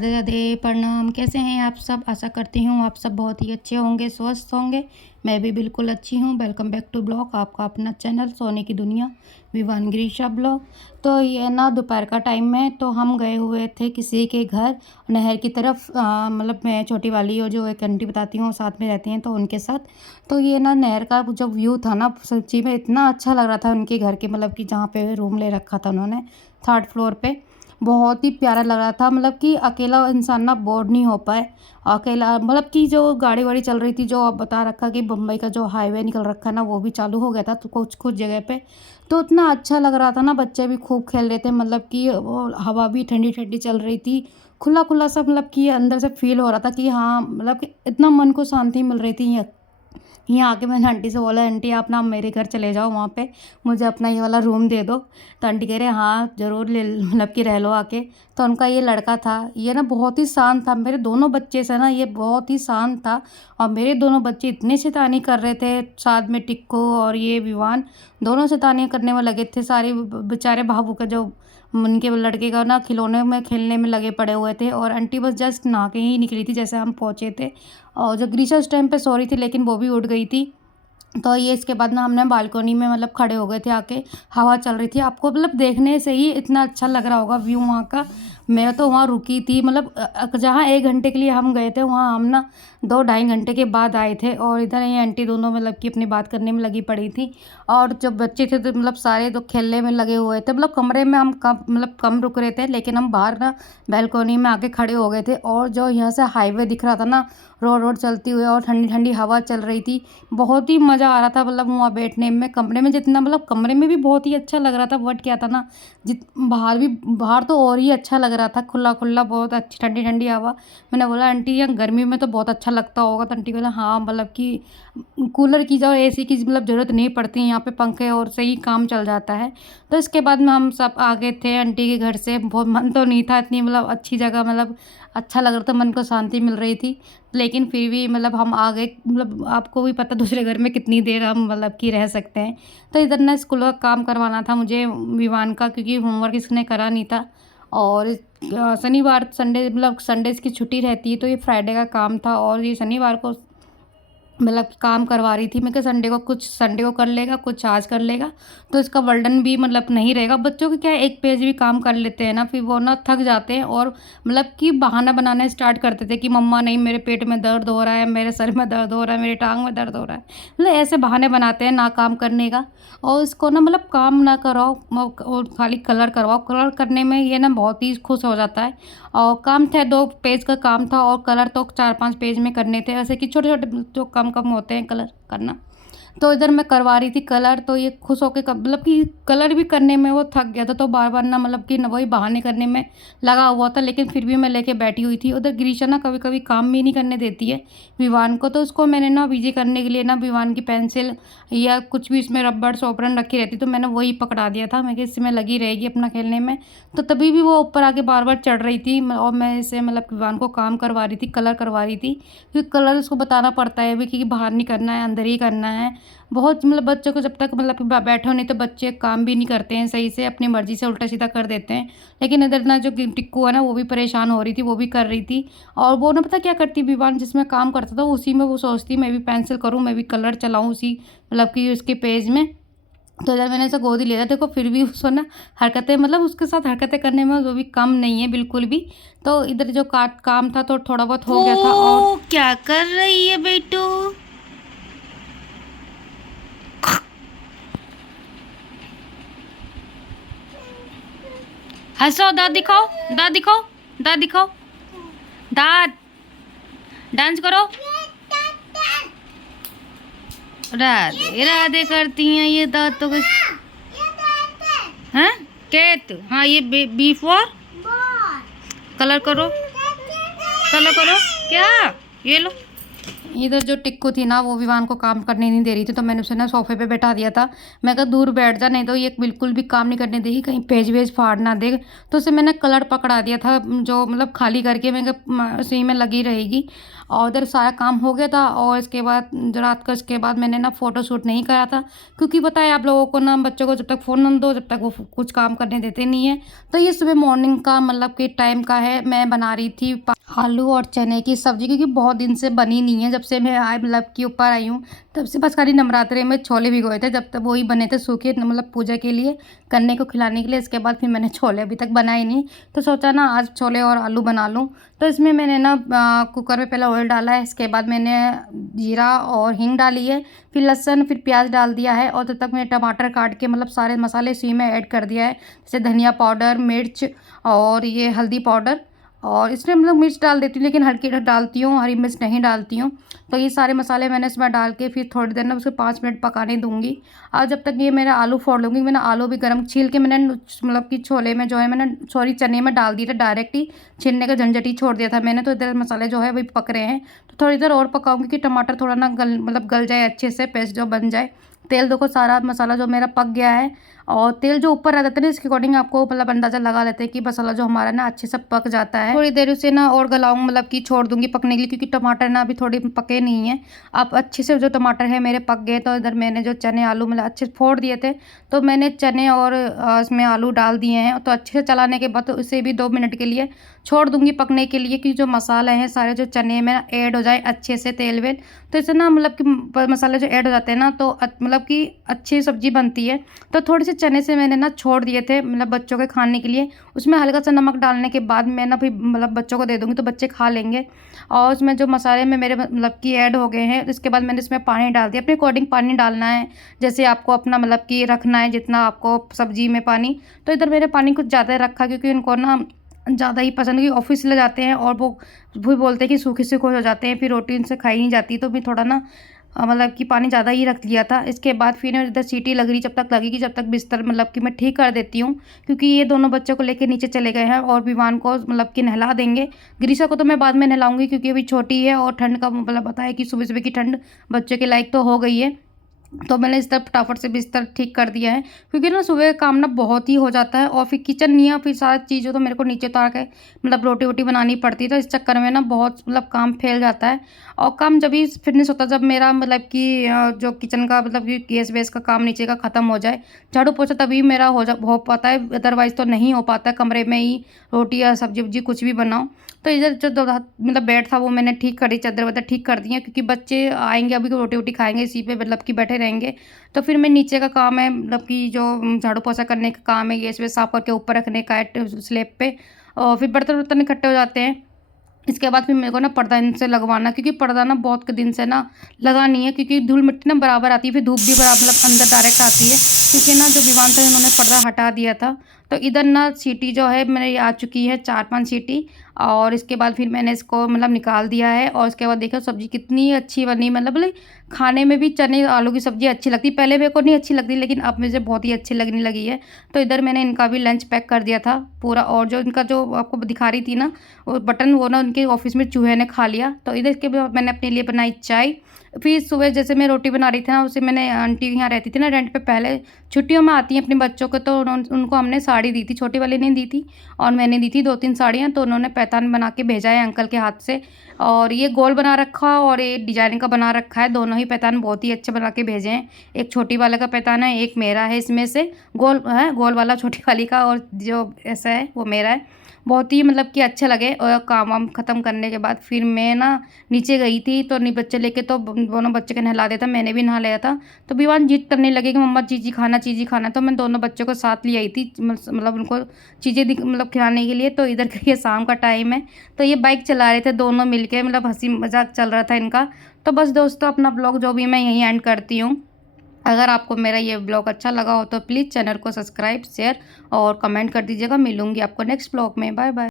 राधे राधे, प्रणाम। कैसे हैं आप सब? आशा करती हूँ आप सब बहुत ही अच्छे होंगे, स्वस्थ होंगे। मैं भी बिल्कुल अच्छी हूँ। वेलकम बैक टू ब्लॉग, आपका अपना चैनल सोने की दुनिया, विवान गिरीशा ब्लॉग। तो ये ना दोपहर का टाइम है, तो हम गए हुए थे किसी के घर नहर की तरफ। मतलब मैं छोटी वाली और जो एक आंटी बताती हूँ साथ में रहती हैं, तो उनके साथ। तो ये ना नहर का जो व्यू था ना, सच्ची में इतना अच्छा लग रहा था उनके घर के, मतलब कि जहाँ पे रूम ले रखा था उन्होंने, 3rd फ्लोर पे। बहुत ही प्यारा लग रहा था, मतलब कि अकेला इंसान ना बोर नहीं हो पाए। अकेला मतलब कि जो गाड़ी वाड़ी चल रही थी, जो अब बता रखा कि बम्बई का जो हाईवे निकल रखा है ना, वो भी चालू हो गया था तो कुछ कुछ जगह पे। तो इतना अच्छा लग रहा था ना, बच्चे भी खूब खेल रहे थे, मतलब कि वो हवा भी ठंडी ठंडी चल रही थी, खुला खुला सा, मतलब कि अंदर से फील हो रहा था कि हाँ, मतलब कि इतना मन को शांति मिल रही थी। यहाँ आके मैंने आंटी से बोला, आंटी आप ना मेरे घर चले जाओ, वहाँ पे मुझे अपना ये वाला रूम दे दो। तो आंटी कह रहे हाँ ज़रूर ले, मतलब कि रह लो आके। तो उनका ये लड़का था, ये ना बहुत ही शांत था। मेरे दोनों बच्चे से ना ये बहुत ही शांत था, और मेरे दोनों बच्चे इतनी शैतानी कर रहे थे, साथ में टिक्को और ये विवान दोनों शैतानियाँ करने में लगे थे। सारे बेचारे भाबू का जो उनके लड़के का ना खिलौने में खेलने में लगे पड़े हुए थे, और आंटी बस जस्ट नहा के ही निकली थी जैसे हम पहुँचे थे। और जो ग्रीशा उस टाइम पे सो रही थी, लेकिन वो भी उठ गई थी। तो ये इसके बाद ना हमने बालकनी में मतलब खड़े हो गए थे आके, हवा चल रही थी। आपको मतलब देखने से ही इतना अच्छा लग रहा होगा व्यू वहाँ का। मैं तो वहाँ रुकी थी, मतलब जहाँ 1 घंटे के लिए हम गए थे, वहाँ हम ना 2 ढाई घंटे के बाद आए थे। और इधर ये आंटी दोनों मतलब कि अपनी बात करने में लगी पड़ी थी, और जब बच्चे थे तो मतलब सारे तो खेलने में लगे हुए थे। मतलब कमरे में हम कम रुक रहे थे, लेकिन हम बाहर ना बालकनी में आके खड़े हो गए थे। और जो यहाँ से हाईवे दिख रहा था ना, रोड रोड चलती हुई, और ठंडी ठंडी हवा चल रही थी, बहुत ही मज़ा आ रहा था। मतलब वहाँ बैठने में, कमरे में जितना, मतलब कमरे में भी बहुत ही अच्छा लग रहा था, बट क्या था ना, बाहर तो और ही अच्छा लग रहा था, खुला खुला, बहुत अच्छी ठंडी ठंडी हवा। मैंने बोला आंटी यहाँ गर्मी में तो बहुत अच्छा लगता होगा। तो आंटी बोला हाँ, मतलब कि कूलर की जो एसी की मतलब ज़रूरत नहीं पड़ती, यहाँ पे पंखे और से ही काम चल जाता है। तो इसके बाद में हम सब आ गए थे आंटी के घर से। बहुत मन तो नहीं था, इतनी मतलब अच्छी जगह, मतलब अच्छा लग रहा था, मन को शांति मिल रही थी, लेकिन फिर भी मतलब हम आ गए। मतलब आपको भी पता दूसरे घर में कितनी देर हम मतलब कि रह सकते हैं। तो इधर ना स्कूल का काम करवाना था मुझे विवान का, क्योंकि होमवर्क इसने करा नहीं था। और शनिवार संडे, मतलब संडे की छुट्टी रहती है, तो ये फ्राइडे का काम था, और ये शनिवार को मतलब काम करवा रही थी। मैं कि संडे को कुछ, संडे को कर लेगा, कुछ आज कर लेगा, तो इसका बर्डन भी मतलब नहीं रहेगा। बच्चों के क्या है, एक पेज भी काम कर लेते हैं ना, फिर वो ना थक जाते हैं, और मतलब कि बहाना बनाने स्टार्ट करते थे कि मम्मा नहीं, मेरे पेट में दर्द हो रहा है, मेरे सर में दर्द हो रहा है, मेरी टांग में दर्द हो रहा है। मतलब ऐसे बहाने बनाते हैं ना काम करने का। और इसको ना मतलब काम ना कराओ, और खाली कलर करवाओ। कलर करने में ये ना बहुत ही खुश हो जाता है। और काम था, 2 पेज का काम था, और कलर तो 4-5 पेज में करने थे, ऐसे कि छोटे छोटे जो कम कम होते हैं कलर करना। तो इधर मैं करवा रही थी कलर, तो ये खुश होकर मतलब कि कलर भी करने में वो थक गया था, तो बार बार ना मतलब कि वही बहाने करने में लगा हुआ था। लेकिन फिर भी मैं लेके बैठी हुई थी। उधर गिरीशा ना कभी कभी काम भी नहीं करने देती है विवान को, तो उसको मैंने ना बिजी करने के लिए ना विवान की पेंसिल या कुछ भी इसमें रबड़ सोपरन रखी रहती, तो मैंने वही पकड़ा दिया था। मैं कि इसमें लगी रहेगी अपना खेलने में। तो तभी भी वो ऊपर आके बार बार चढ़ रही थी, और मैं इसे मतलब विवान को काम करवा रही थी, कलर करवा रही थी, क्योंकि कलर उसको बताना पड़ता है भी कि बाहर नहीं करना है, अंदर ही करना है। बहुत मतलब बच्चों को जब तक मतलब कि बैठो नहीं, तो बच्चे काम भी नहीं करते हैं सही से, अपनी मर्ज़ी से उल्टा सीधा कर देते हैं। लेकिन इधर ना जो टिक्कू है ना, वो भी परेशान हो रही थी, वो भी कर रही थी। और वो ना पता क्या करती, विवान जिसमें काम करता था उसी में वो सोचती मैं भी पेंसिल करूँ, मैं भी कलर चलाऊँ उसी मतलब कि उसके पेज में। तो इधर मैंने ऐसा गोद ही लिया था, देखो फिर भी उसको ना हरकतें, मतलब उसके साथ हरकतें करने में वो भी कम नहीं है बिल्कुल भी। तो इधर जो काम था तो थोड़ा बहुत हो गया था। और क्या कर रही है बेटू? हंसो, दांत दिखाओ, दांत दिखाओ, दांत दिखाओ, दांत, डांस करो। राधे राधे करती हैं ये दांत तो कुछ। हाँ कैट, हाँ ये बी फॉर कलर करो, कलर करो। क्या ये लो, इधर जो टिक्कू थी ना वो विवान को काम करने नहीं दे रही थी, तो मैंने उसे ना सोफे पे बैठा दिया था। मैं कहा दूर बैठ जा, नहीं तो ये बिल्कुल भी काम नहीं करने देगी, कहीं पेज वेज फाड़ ना दे। तो उसे मैंने कलर पकड़ा दिया था, जो मतलब खाली करके मैं उसी में लगी रहेगी। और उधर सारा काम हो गया था। और इसके बाद रात को इसके बाद मैंने ना फ़ोटो शूट नहीं करा था, क्योंकि पता है आप लोगों को ना, बच्चों को जब तक फ़ोन न दो जब तक वो कुछ काम करने देते नहीं है। तो ये सुबह मॉर्निंग का मतलब कि टाइम का है। मैं बना रही थी आलू और चने की सब्जी, क्योंकि बहुत दिन से बनी नहीं है। जब से मैं मतलब कि ऊपर आई हूँ तब से बस खाली नवरात्रे में छोले भिगोए थे, जब तक वही बने थे सूखे, मतलब पूजा के लिए कन्या को खिलाने के लिए। इसके बाद फिर मैंने छोले अभी तक बनाए नहीं, तो सोचा ना आज छोले और आलू बना लूँ। तो इसमें मैंने ना कुकर में पहले ऑयल डाला है, इसके बाद मैंने जीरा और हींग डाली है, फिर लहसुन फिर प्याज डाल दिया है। और तब तक मैंने टमाटर काट के मतलब सारे मसाले इसी में ऐड कर दिया है, जैसे धनिया पाउडर, मिर्च और ये हल्दी पाउडर। और इसमें मतलब मिर्च डाल देती हूँ, लेकिन हल्की डालती हूँ, हरी मिर्च नहीं डालती हूँ। तो ये सारे मसाले मैंने इसमें डाल के फिर थोड़ी देर ना उसे 5 मिनट पकाने दूँगी। और जब तक ये मेरा आलू फोड़ लूँगी, मैंने आलू भी गर्म छील के मैंने मतलब कि छोले में जो है मैंने सॉरी चने में डाल दिए थे डायरेक्ट ही, छीलने का झंझट ही छोड़ दिया था मैंने। तो इधर मसाले जो है वही पक रहे हैं, तो थोड़ी देर और पकाऊंगी कि टमाटर थोड़ा ना गल जाए अच्छे से, पेस्ट जो बन जाए। तेल देखो सारा मसाला जो मेरा पक गया है। और तेल जो ऊपर आ जाता है ना, इसके अकॉर्डिंग आपको मतलब अंदाज़ा लगा लेते हैं कि मसाला जो हमारा ना अच्छे से पक जाता है। थोड़ी देर उसे ना और गलाऊंगी, मतलब कि छोड़ दूंगी पकने के लिए, क्योंकि टमाटर ना अभी थोड़े पके नहीं है। अब अच्छे से जो टमाटर है मेरे पक गए। तो इधर मैंने जो चने आलू मतलब अच्छे से फोड़ दिए थे, तो मैंने चने और इसमें आलू डाल दिए हैं। तो अच्छे से चलाने के बाद तो इसे भी 2 मिनट के लिए छोड़ दूंगी पकने के लिए, कि जो मसाले हैं सारे जो चने में ऐड हो जाए अच्छे से तेल वेल। तो इससे ना मतलब कि मसाले जो ऐड हो जाते हैं ना, तो मतलब कि अच्छी सब्जी बनती है। तो थोड़े से चने से मैंने ना छोड़ दिए थे मतलब बच्चों के खाने के लिए। उसमें हल्का सा नमक डालने के बाद मैं ना फिर मतलब बच्चों को दे दूँगी, तो बच्चे खा लेंगे। और उसमें जो मसाले में मेरे मतलब कि ऐड हो गए हैं, इसके बाद मैंने इसमें पानी डाल दिया। अपने अकॉर्डिंग पानी डालना है, जैसे आपको अपना मतलब कि रखना है जितना आपको सब्जी में पानी। तो इधर मैंने पानी कुछ ज़्यादा रखा, क्योंकि उनको ना ज़्यादा ही पसंद, क्योंकि ऑफिस ले जाते हैं और वो भी बोलते हैं कि सूखे सूखे हो जाते हैं, फिर रोटी उनसे खाई नहीं जाती। तो भी थोड़ा ना मतलब कि पानी ज़्यादा ही रख लिया था। इसके बाद फिर इधर सीटी लग रही, जब तक लगेगी जब तक बिस्तर मतलब कि मैं ठीक कर देती हूँ, क्योंकि ये दोनों बच्चों को लेके नीचे चले गए हैं और विवान को मतलब कि नहला देंगे। ग्रीसा को तो मैं बाद में नहलाऊंगी, क्योंकि अभी छोटी है और ठंड का मतलब पता है कि सुबह सुबह की ठंड बच्चों के लायक तो हो गई है। तो मैंने इस तरफ फटाफट से बिस्तर ठीक कर दिया है, क्योंकि ना सुबह काम ना बहुत ही हो जाता है। और फिर किचन नहीं है, फिर सारी चीज़ें तो मेरे को नीचे उतार के मतलब रोटी वोटी बनानी पड़ती है। तो इस चक्कर में ना बहुत मतलब काम फैल जाता है। और काम जब भी फिनिश होता है जब मेरा मतलब कि जो किचन का मतलब कि गैस वेस का काम नीचे का ख़त्म हो जाए, झाड़ू पोछा तभी मेरा हो पाता है, अदरवाइज़ तो नहीं हो पाता है। कमरे में ही रोटी या सब्जी वब्जी कुछ भी बनाओ। तो इधर जो मतलब बेड था वो मैंने ठीक करी, चादर वादर ठीक कर दी है, क्योंकि बच्चे आएंगे अभी रोटी वोटी खाएंगे इसी पे मतलब कि बैठे रहेंगे। तो फिर मैं नीचे का काम है मतलब कि जो झाड़ू पोछा करने का काम है, गैस वेस साफ करके ऊपर रखने का है स्लैब पे। और फिर बर्तन वर्तन इकट्ठे हो जाते हैं। इसके बाद फिर मेरे को ना पर्दा इनसे लगवाना, क्योंकि पर्दा ना बहुत के दिन से ना लगा नहीं है, क्योंकि धूल मिट्टी ना बराबर आती है, फिर धूप भी बराबर मतलब अंदर डायरेक्ट आती है। क्योंकि ना जो विवान था इन्होंने पर्दा हटा दिया था। तो इधर ना सीटी जो है मेरी आ चुकी है 4-5 सीटी। और इसके बाद फिर मैंने इसको मतलब निकाल दिया है। और उसके बाद देखो सब्ज़ी कितनी अच्छी बनी, मतलब खाने में भी चने आलू की सब्ज़ी अच्छी लगती, पहले मेरे को नहीं अच्छी लगती, लेकिन अब मुझे बहुत ही अच्छी लगने लगी है। तो इधर मैंने इनका भी लंच पैक कर दिया था पूरा। और जो इनका जो आपको दिखा रही थी ना वो बटन, वो ना उनके ऑफिस में चूहे ने खा लिया। तो इधर के बाद मैंने अपने लिए बनाई चाय। फिर सुबह जैसे मैं रोटी बना रही थी ना, उसे मैंने आंटी यहाँ रहती थी ना रेंट पे, पहले छुट्टियों में आती हैं अपने बच्चों को, तो उनको हमने साड़ी दी थी, छोटी वाली ने दी थी और मैंने दी थी 2-3 साड़ियाँ। तो उन्होंने पैतान बना के भेजा है अंकल के हाथ से। और ये गोल बना रखा और ये डिजाइनिंग का बना रखा है, दोनों ही पैतान बहुत ही अच्छे बना के भेजे हैं। एक छोटी वाले का पैतान है, एक मेरा है, इसमें से गोल है गोल वाला छोटी वाली का, और जो ऐसा है वो मेरा है। बहुत ही मतलब कि अच्छे लगे। और काम वाम ख़त्म करने के बाद फिर मैं ना नीचे गई थी, तो नहीं बच्चे लेके, तो दोनों बच्चे को नहला दिया था, मैंने भी नहा लिया था। तो विवान जिद करने लगे कि मम्मा चीज़ी खाना चीज़ी खाना, तो मैं दोनों बच्चों को साथ ले आई थी मतलब उनको चीज़ें मतलब खिलाने के लिए। तो इधर का ये शाम का टाइम है, तो ये बाइक चला रहे थे दोनों मिलके, मतलब हंसी मजाक चल रहा था इनका। तो बस दोस्तों अपना ब्लॉग जो भी मैं यहीं एंड करती हूँ। अगर आपको मेरा ये ब्लॉग अच्छा लगा हो तो प्लीज़ चैनल को सब्सक्राइब शेयर और कमेंट कर दीजिएगा। मिलूंगी आपको नेक्स्ट ब्लॉग में। Bye bye.